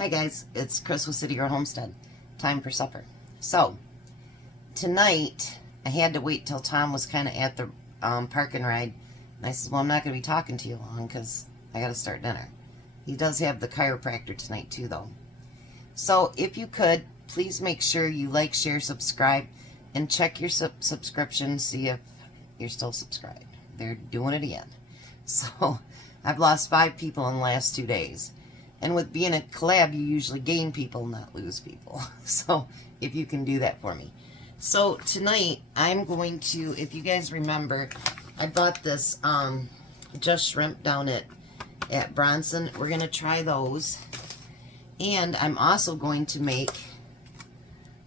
Hi guys, it's Chris with City Girl Homestead. Time for supper. So, tonight, I had to wait till Tom was kind of at the park and ride. And I said, well, I'm not going to be talking to you long because I got to start dinner. He does have the chiropractor tonight too, though. So, if you could, please make sure you like, share, subscribe, and check your subscription, see if you're still subscribed. They're doing it again. So, I've lost 5 people in the last 2 days. And with being a collab, you usually gain people, not lose people. So, if you can do that for me. So, tonight, I'm going to, if you guys remember, I bought this Just Shrimp down at Bronson. We're going to try those. And I'm also going to make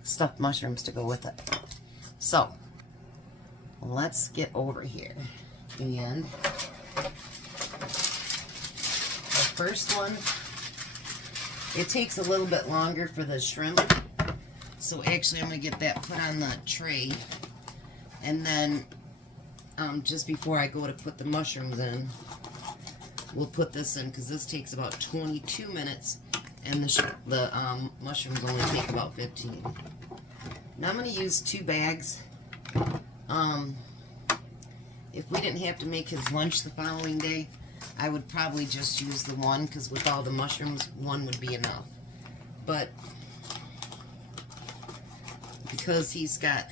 stuffed mushrooms to go with it. So, let's get over here. And the first one, it takes a little bit longer for the shrimp. So actually I'm going to get that put on the tray. And then just before I go to put the mushrooms in, we'll put this in because this takes about 22 minutes. And the mushrooms only take about 15. Now I'm going to use 2 bags. If we didn't have to make his lunch the following day, I would probably just use the one, because with all the mushrooms, one would be enough. But because he's got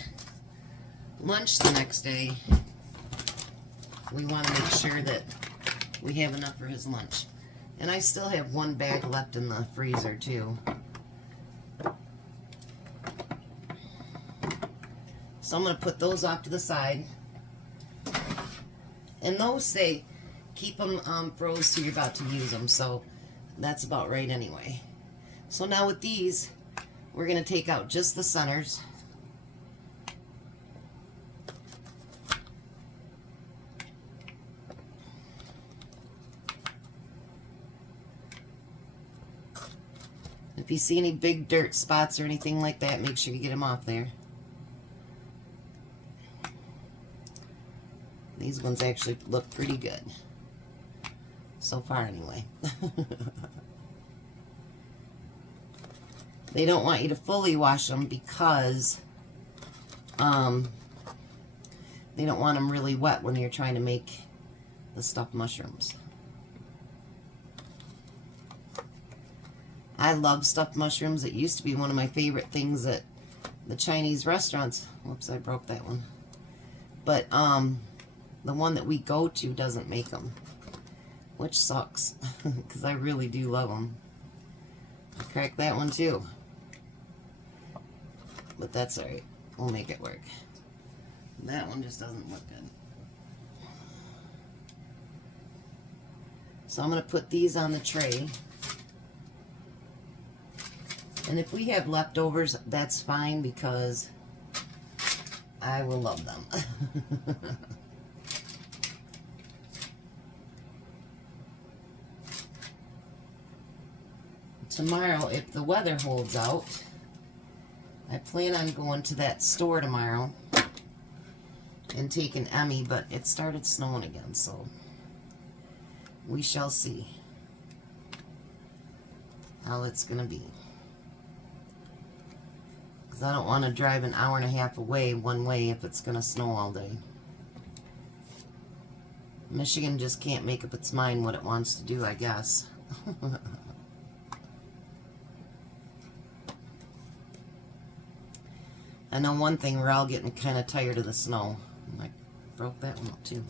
lunch the next day, we want to make sure that we have enough for his lunch. And I still have 1 bag left in the freezer too. So I'm going to put those off to the side. And those say keep them froze till you're about to use them, so that's about right anyway. So now with these, we're going to take out just the centers. If you see any big dirt spots or anything like that, make sure you get them off there. These ones actually look pretty good. So far, anyway. They don't want you to fully wash them because they don't want them really wet when you're trying to make the stuffed mushrooms. I love stuffed mushrooms. It used to be one of my favorite things at the Chinese restaurants. Whoops, I broke that one. But the one that we go to doesn't make them, which sucks because I really do love them. I cracked that one too, but that's alright. We'll make it work. That one just doesn't look good. So I'm going to put these on the tray. And if we have leftovers, that's fine because I will love them. Tomorrow, if the weather holds out, I plan on going to that store tomorrow and taking Emmy, but it started snowing again, so we shall see how it's going to be. Because I don't want to drive an hour and a half away one way if it's going to snow all day. Michigan just can't make up its mind what it wants to do, I guess. I know one thing, we're all getting kind of tired of the snow. I broke that one up too.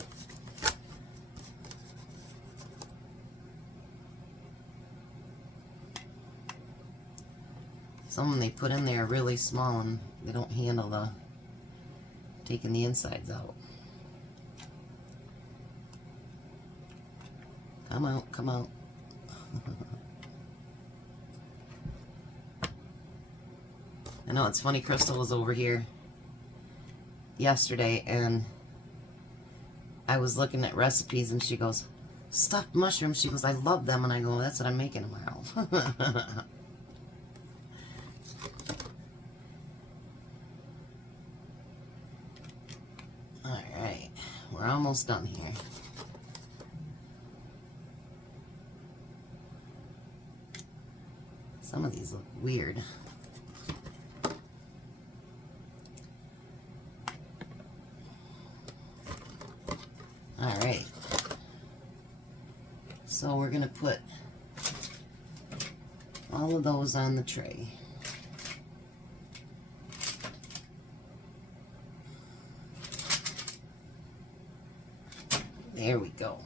Some of them they put in there are really small and they don't handle the taking the insides out. Come out, come out. I know, it's funny, Crystal was over here yesterday and I was looking at recipes and she goes, stuffed mushrooms, she goes, I love them, and I go, that's what I'm making tomorrow. Alright, we're almost done here. Some of these look weird. All right. So we're going to put all of those on the tray. There we go.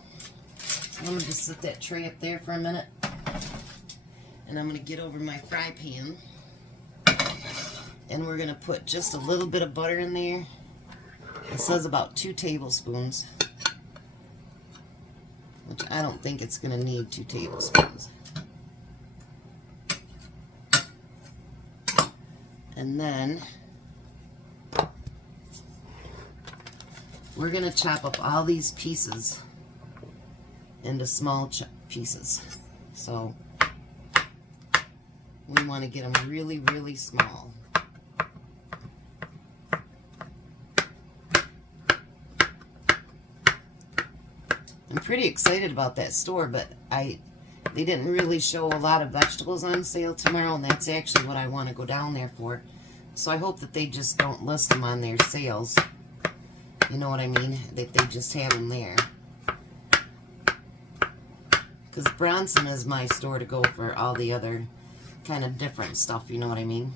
So I'm going to just set that tray up there for a minute. And I'm going to get over my fry pan. And we're going to put just a little bit of butter in there. It says about 2 tablespoons. Which I don't think it's going to need 2 tablespoons. And then we're going to chop up all these pieces into small pieces. So we want to get them really, really small. I'm pretty excited about that store, but they didn't really show a lot of vegetables on sale tomorrow, and that's actually what I want to go down there for. So I hope that they just don't list them on their sales. You know what I mean? That they just have them there. Because Bronson is my store to go for all the other kind of different stuff, you know what I mean?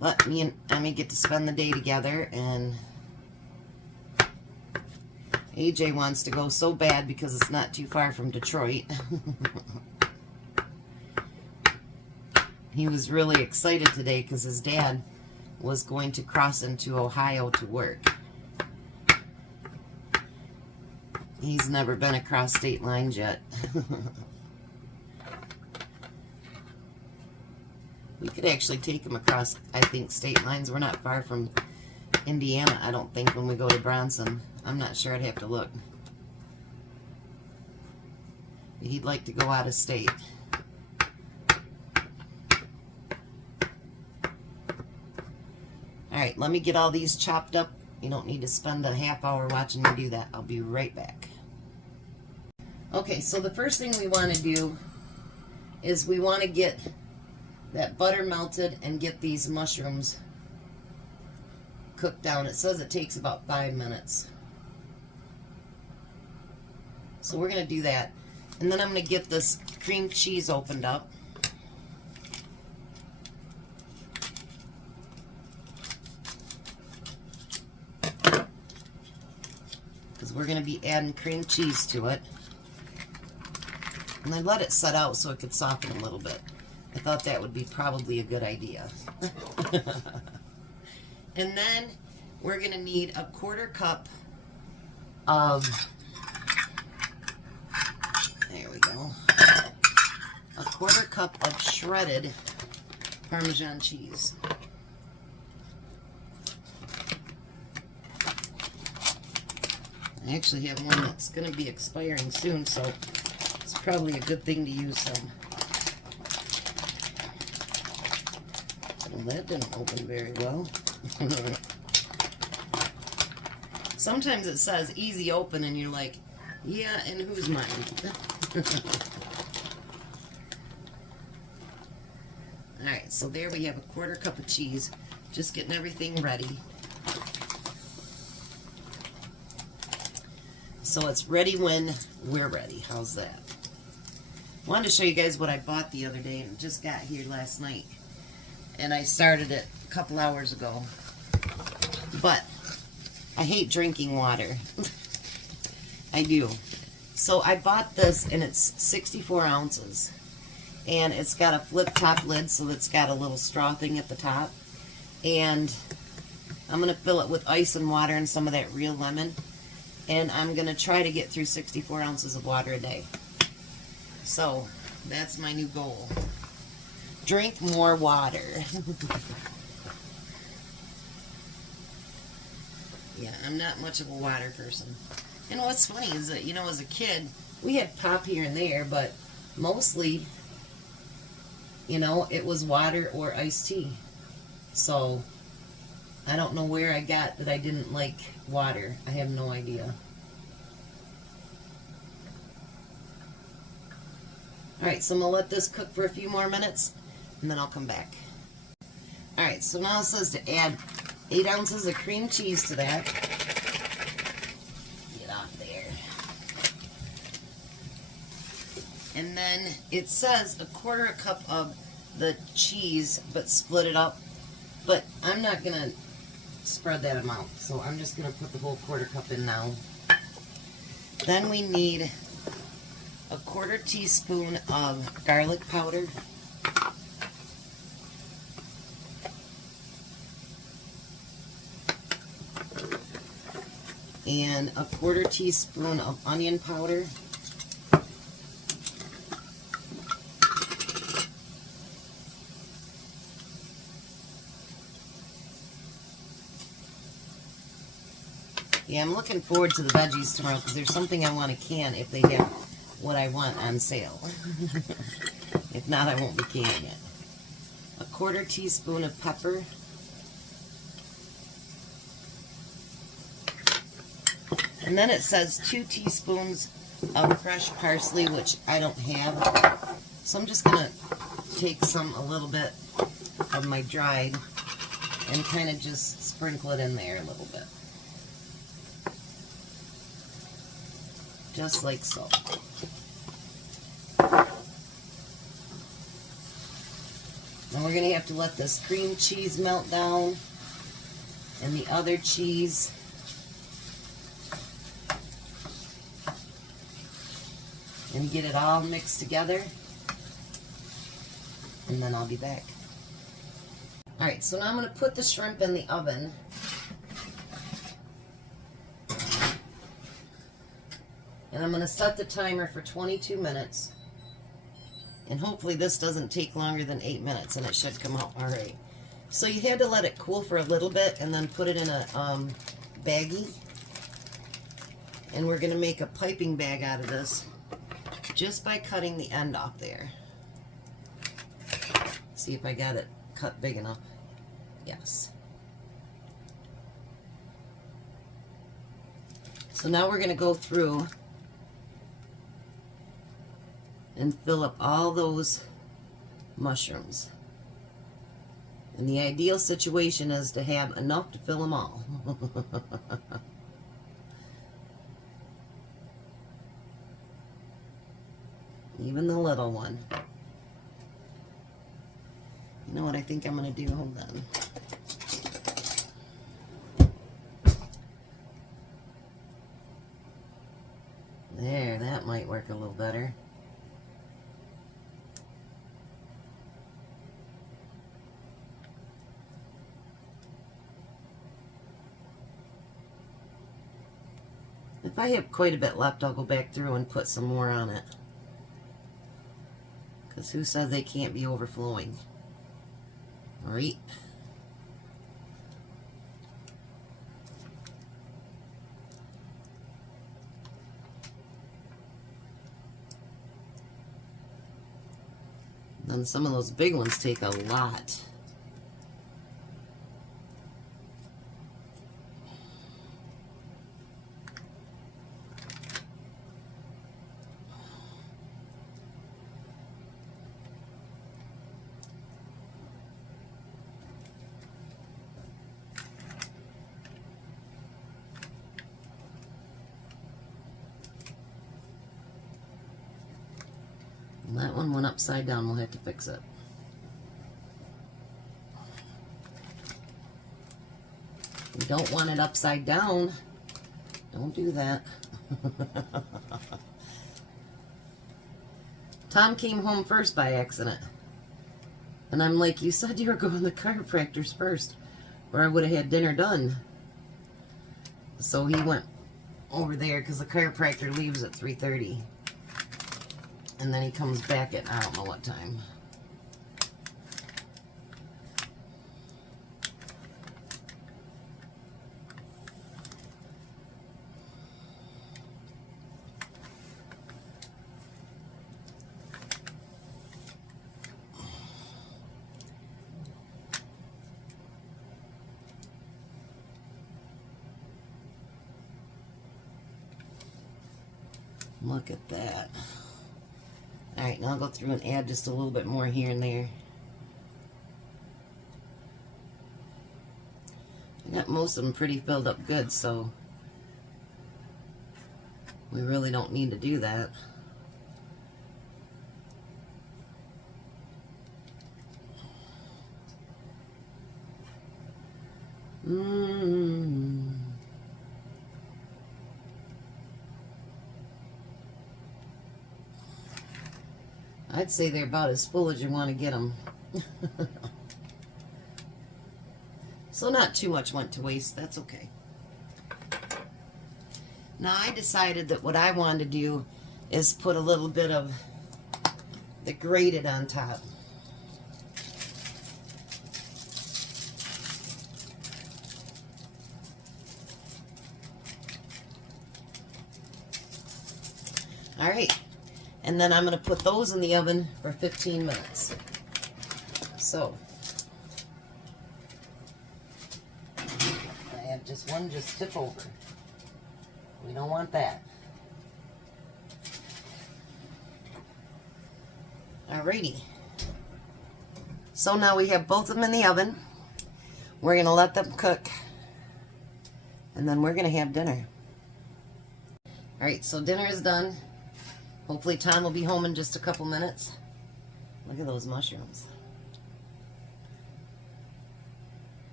But me and Emmy get to spend the day together, and AJ wants to go so bad because it's not too far from Detroit. He was really excited today because his dad was going to cross into Ohio to work. He's never been across state lines yet. We could actually take him across, I think, state lines. We're not far from Indiana, I don't think, when we go to Bronson. I'm not sure. I'd have to look. He'd like to go out of state. Alright, let me get all these chopped up. You don't need to spend a half hour watching me do that. I'll be right back. Okay, so the first thing we want to do is we want to get that butter melted and get these mushrooms cooked down. It says it takes about 5 minutes. So we're going to do that. And then I'm going to get this cream cheese opened up. Because we're going to be adding cream cheese to it. And I let it set out so it could soften a little bit. I thought that would be probably a good idea. And then we're going to need a 1/4 cup of, there we go, a 1/4 cup of shredded Parmesan cheese. I actually have one that's going to be expiring soon, so it's probably a good thing to use some. Well, that didn't open very well. Sometimes it says easy open and you're like, yeah, and who's mine? Alright, so there we have a 1/4 cup of cheese. Just getting everything ready. So it's ready when we're ready. How's that? Wanted to show you guys what I bought the other day, and just got here last night. And I started it a couple hours ago. But I hate drinking water. I do. So I bought this, and it's 64 ounces. And it's got a flip top lid, so it's got a little straw thing at the top. And I'm going to fill it with ice and water and some of that real lemon. And I'm going to try to get through 64 ounces of water a day. So that's my new goal. Drink more water. Yeah, I'm not much of a water person. And what's funny is that, you know, as a kid, we had pop here and there, but mostly, you know, it was water or iced tea. So I don't know where I got that I didn't like water. I have no idea. Alright, so I'm going to let this cook for a few more minutes, and then I'll come back. Alright, so now it says to add 8 ounces of cream cheese to that. Get off there. And then it says a 1/4 cup of the cheese, but split it up. But I'm not going to spread that amount, so I'm just going to put the whole 1/4 cup in now. Then we need a 1/4 teaspoon of garlic powder. And a 1/4 teaspoon of onion powder. Yeah, I'm looking forward to the veggies tomorrow because there's something I want to can if they have what I want on sale. If not, I won't be canning it. A 1/4 teaspoon of pepper. And then it says 2 teaspoons of fresh parsley, which I don't have. So I'm just going to take a little bit of my dried and kind of just sprinkle it in there a little bit. Just like so. Now we're going to have to let this cream cheese melt down and the other cheese. And get it all mixed together. And then I'll be back. Alright, so now I'm going to put the shrimp in the oven. And I'm going to set the timer for 22 minutes. And hopefully this doesn't take longer than 8 minutes, and it should come out alright. So you had to let it cool for a little bit and then put it in a baggie. And we're going to make a piping bag out of this just by cutting the end off there. See if I got it cut big enough. Yes. So now we're going to go through and fill up all those mushrooms. And the ideal situation is to have enough to fill them all. Even the little one. You know what I think I'm going to do? Hold on. There, that might work a little better. If I have quite a bit left, I'll go back through and put some more on it. Because who says they can't be overflowing? Right? Then some of those big ones take a lot. That one went upside down. We'll have to fix it. You don't want it upside down. Don't do that. Tom came home first by accident. And I'm like, you said you were going to the chiropractor's first, or I would have had dinner done. So he went over there because the chiropractor leaves at 3:30. And then he comes back at I don't know what time. Look at that. Alright, now I'll go through and add just a little bit more here and there. I got most of them pretty filled up good, so we really don't need to do that. I'd say they're about as full as you want to get them. So not too much went to waste. That's okay. Now I decided that what I wanted to do is put a little bit of the grated on top. All right. And then I'm going to put those in the oven for 15 minutes. So, I have just one just tip over. We don't want that. Alrighty. So now we have both of them in the oven. We're going to let them cook. And then we're going to have dinner. Alright, so dinner is done. Hopefully Tom will be home in just a couple minutes. Look at those mushrooms.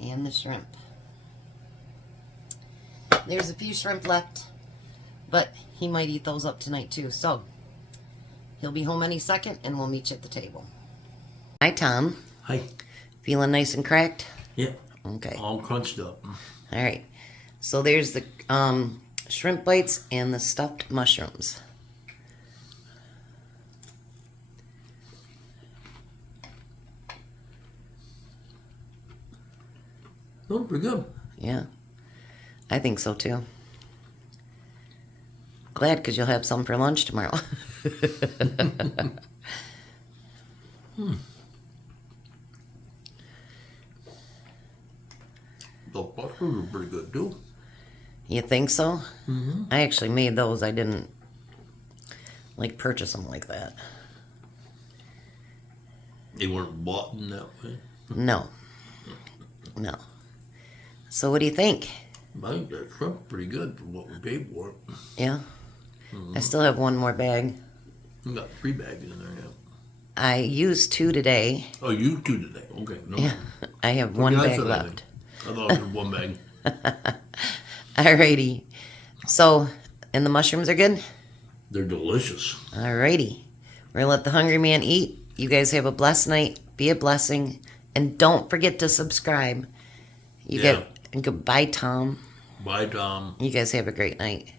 And the shrimp. There's a few shrimp left, but he might eat those up tonight too. So, he'll be home any second and we'll meet you at the table. Hi, Tom. Hi. Feeling nice and cracked? Yeah. Okay. All crunched up. All right. So there's the shrimp bites and the stuffed mushrooms. Oh, pretty good. Yeah, I think so too. Glad, because you'll have some for lunch tomorrow. The mushrooms are pretty good too. You think so? Mm-hmm. I actually made those. I didn't like purchase them like that. They weren't bought in that way. No. No. So what do you think? I think that shrimp's pretty good for what we paid for it. Yeah? I still have one more bag. We got 3 bags in there now. I used 2 today. Oh, you 2 today. Okay. No. Yeah. I have one Okay, bag that's what I left. think. I thought it was 1 bag. Alrighty. So, and the mushrooms are good? They're delicious. Alrighty. We're going to let the hungry man eat. You guys have a blessed night. Be a blessing. And don't forget to subscribe. You Yeah. get, and goodbye, Tom. Bye, Tom. You guys have a great night.